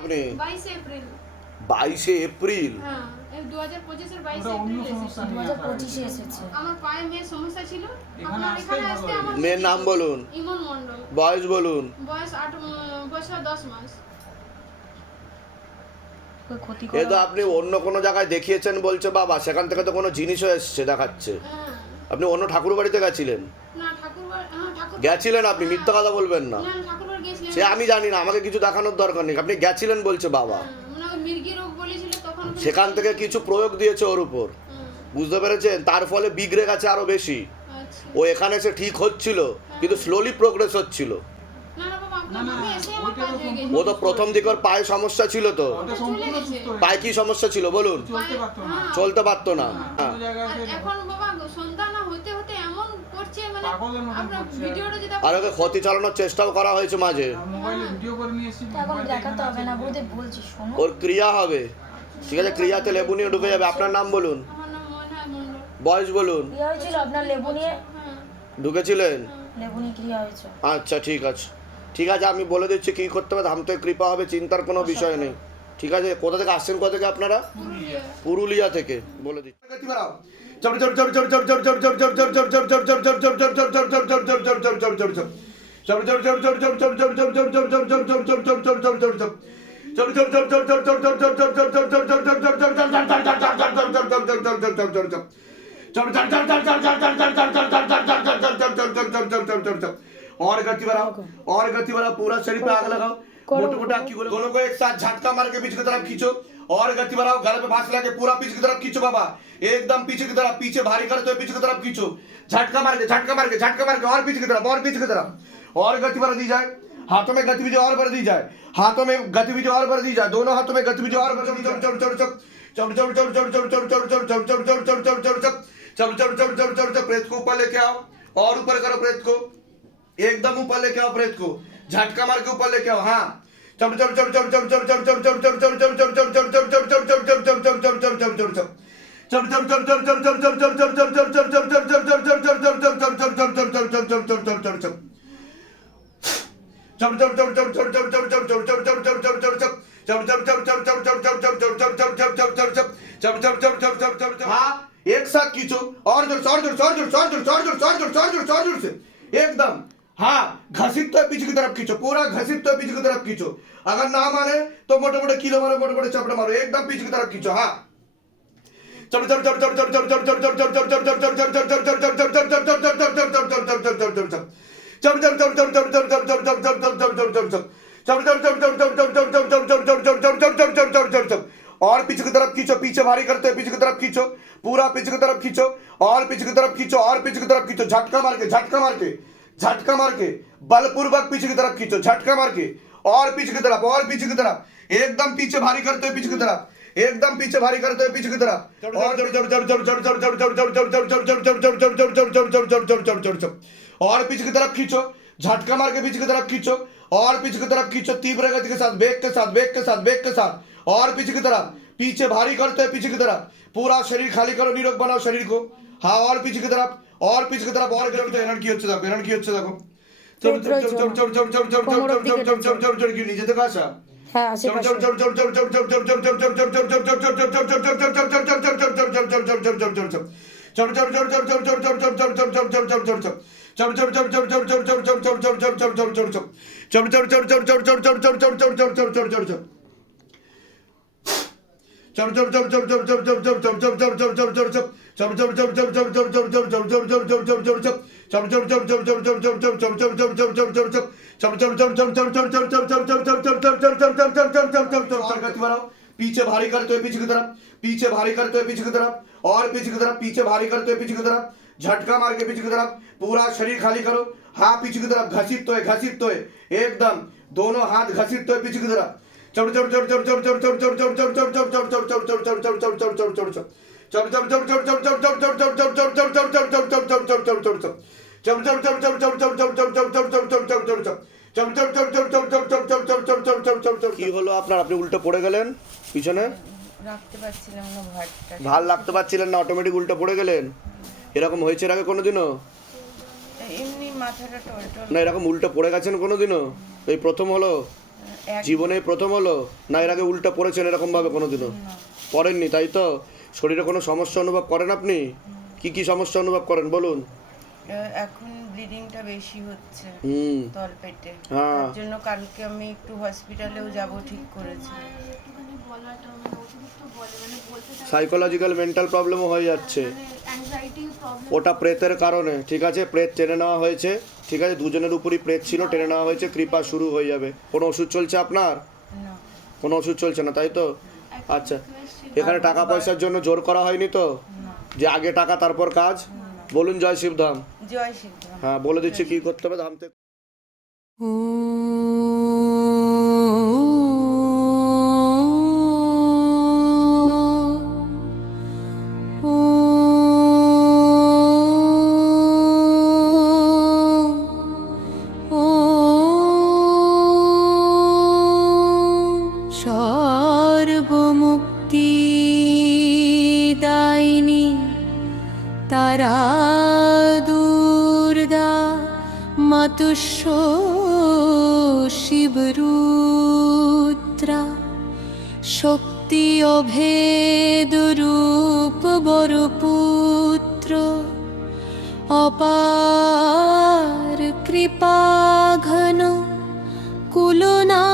আপনি 22 April 22 April হ্যাঁ এই 2025 এর 22 অন্য এপ্রিল সমস্যা এসেছি। নিয়ে 2025 এসেছে। আমার পায়ে মেয়ের সমস্যা ছিল এখানে আপনার আসতেই এখানে ভালো আসতে হয়ে আমার মেয়ের নাম বলুন, ইমন মণ্ডল, বয়স বলুন। বয়স 8 বছর 10 মাস। ক্ষতি এ তো আপনি অন্য কোনো জায়গায় দেখিয়েছেন বলছে বাবা, সেখান থেকে তো কোনো জিনিসও এসছে দেখাচ্ছে। হ্যাঁ আপনি অন্য ঠাকুর বাড়িতে গেছিলেন? না ঠাকুরবার ঠাকুর গেছিলেন আপনি, মিথ্যা কথা বলবেন না। না ঠাকুরবার গেছিলেন সে আমি জানি না, আমাকে কিছু দেখানোর দরকার নেই। আপনি গেছিলেন বলছে বাবা, মানে ওই মির্গি রোগ বলেছিল তখন সেখান থেকে কিছু প্রয়োগ দিয়েছে ওর উপর, বুঝতে পেরেছেন? তার ফলে বিগড়ে গেছে আরো বেশি। আচ্ছা ও এখানে এসে ঠিক হচ্ছিল, কিন্তু স্লোলি প্রোগ্রেস হচ্ছিল। না না বাবা আপনার না, বাবা এসে আমার ওইটা কাজ তো হয়ে গেছে। ও তো প্রথম দিকে ওর পায়ে সমস্যা ছিল তো। ওটা সম্পূর্ণ সুস্থ হয়ে পায়ে কি সমস্যা ছিল বলুন? চলতে পারতো না। হ্যাঁ। চলতে পারতো না। হ্যাঁ। কোনো জায়গায় আর এসে এখন বাবা সন্ধ্যা না হতে হতে এমন করছে মানে পাগলের মতন আপনার করছে। ভিডিওটা যদি আর ওকে ক্ষতি চালানোর চেষ্টাও করা হয়েছে মাঝে। আর মোবাইলে ভিডিও করে নিয়ে এসেছি, এখন মোবাইলটা দেখাতে এখানে হবে না আছে। বলতে বলছি শোনো। ওর ক্রিয়া হবে, ঠিক আছে? ক্রিয়াতে লেবু নিয়ে ঢুকে যাবে। আপনার নাম বলুন, আমার নাম ময়না মণ্ডল। বয়স বলুন। ক্রিয়া হয়েছিল আপনার লেবু নিয়ে, হ্যাঁ ঢুকেছিলেন? লেবু নিয়ে ক্রিয়া হয়েছে। আচ্ছা ঠিক আছে, ঠিক আছে, আমি বলে দিচ্ছি কী করতে হবে। ধাম থেকে কৃপা হবে, চিন্তার কোনো বিষয় নেই। ঠিক আছে, কোথা থেকে আসছেন, কোথা থেকে আপনারা? পুরুলিয়া। পুরুলিয়া থেকে। বলে দিচ্ছি। और गति बढ़ाओ, पूरा शरीर पे आग लगाओ, मोटे मोटे आग की दोनों को एक साथ झटका मार के पीछे की तरफ खींचो और गति बढ़ाओ। गले पे भांस लगा के पूरा पीछे की तरफ खींचो बाबा, एकदम पीछे की तरफ, पीछे भारी करते हुए पीछे की तरफ खींचो, झटका मार के झटका मार के झटका मार के और पीछे की तरफ, और पीछे की तरफ, और गति बढ़ा दी जाए। हाथों में गतिविधि और बढ़ दी जाए, हाथों में गतिविधि और बढ़ दी जाए, दोनों हाथों में गतिविधि और बढ़ दी जाए। प्रेत को ऊपर लेके आओ और ऊपर करो प्रेत को, एकदम ऊपर लेके आओ प्रेत को, झटका मार के ऊपर लेके आओ। हाँ हाँ एक साथ खींचो और जोर से, और जोर से, और जोर से, और जोर से, और जोर से, और जोर से, और जोर से, और जोर से, एकदम। हाँ घसीटते हुए पीछे की तरफ खींचो, पूरा घसीटते हुए पीछे की तरफ खींचो। अगर ना माने तो मोटे मोटे कीलो मारो, मोटे मोटे चपड़े मारो, एकदम पीछे की तरफ खींचो। हाँ और पीछे की तरफ खींचो, पीछे भारी करते हैं, पीछे की तरफ खींचो, पूरा पीछे की तरफ खींचो और पीछे की तरफ खींचो, और पीछे की तरफ खींचो, झटका मार के, झटका मार के, झटका मार के, बलपूर्वक पीछे की तरफ खींचो, झटका मार के, और पीछे की तरफ, और पीछे की तरफ, एकदम पीछे भारी करते हुए पीछे की तरफ, एकदम पीछे भारी करते हुए पीछे की तरफ, और पीछे की तरफ खींचो, झटका मार के पीछे की तरफ खींचो, और पीछे की तरफ खींचो, तीव्र गति के साथ, वेग के साथ, वेग के साथ, वेग के साथ, और पीछे की तरफ, पीछे भारी करते हैं पीछे की तरफ, पूरा शरीर खाली करो, निरोग बनाओ शरीर को। हाँ और पीछे की तरफ, और पीछे की तरफ, और करो। एनर्जी হচ্ছে দেখো, এনর্জি হচ্ছে দেখো। নিচে থেকে আসা। হ্যাঁ আশেপাশে पीछे भारी करते हुए पीछे की तरफ, पीछे भारी करते हुए पीछे की तरफ, और पीछे की तरफ, पीछे भारी करते हुए पीछे की तरफ, झटका मार के पीछे की तरफ, पूरा शरीर खाली करो। हाँ पीछे की तरफ घसीटते हुए, घसीटते हुए, एकदम दोनों हाथ घसीटते हुए पीछे की तरफ। কি হলো আপনার? আপনি উল্টো পড়ে গেলেন পিছনে, রাখতে পারছিলাম না ভাতটা, ভাল লাগতে পারছিলেন না, অটোমেটিক উল্টো পড়ে গেলেন। এরকম হয়েছে এর আগে কোনোদিনও? এমনি মাথাটা টলটল। না এরকম উল্টো পড়ে গেছেন কোনোদিনও? এই প্রথম হলো? এক জীবনে প্রথম হলো, না এর আগে উল্টা পড়েছেন এরকম ভাবে কোনোদিনও? না, পড়েননি তাই তো? শরীরে কোনো সমস্যা অনুভব করেন আপনি? কি কি সমস্যা অনুভব করেন বলুন? এখন ব্লিডিংটা বেশি হচ্ছে হুম। তলপেটে, হ্যাঁ। তার জন্য কালকে আমি একটু হসপিটালেও যাব ঠিক করেছি। একটুখানি বলাটা মানে অতিরিক্ত বলে মানে বলতে থাকে সাইকোলজিক্যাল মেন্টাল প্রবলেমও হয়ে যাচ্ছে। মানে অ্যাংজাইটি প্রবলেম। ওটা প্রেতের কারণে, ঠিক আছে? প্রেত টেনে নেওয়া হয়েছে, ঠিক আছে? দুজনের উপরই প্রেত ছিল, টেনে নেওয়া হয়েছে, কৃপা শুরু হয়ে যাবে। কোনো ওষুধ চলছে আপনার? না, কোনো ওষুধ চলছে না তাই তো? আচ্ছা, এখানে টাকা পয়সার জন্য জোর করা হয়নি তো, না, যে আগে টাকা তারপর কাজ? বলুন জয় শিবধাম। জয় সিদ্ধ। হ্যাঁ, বলে দিচ্ছি কি করতে হবে ধাম থেকে। সর্বমুক্তিদায়িনী তারা দুর্গা মাতুষ্য শিবরুদ্রা শক্তি অভেদ রূপ বরপুত্র অপার কৃপা ঘন কুলনা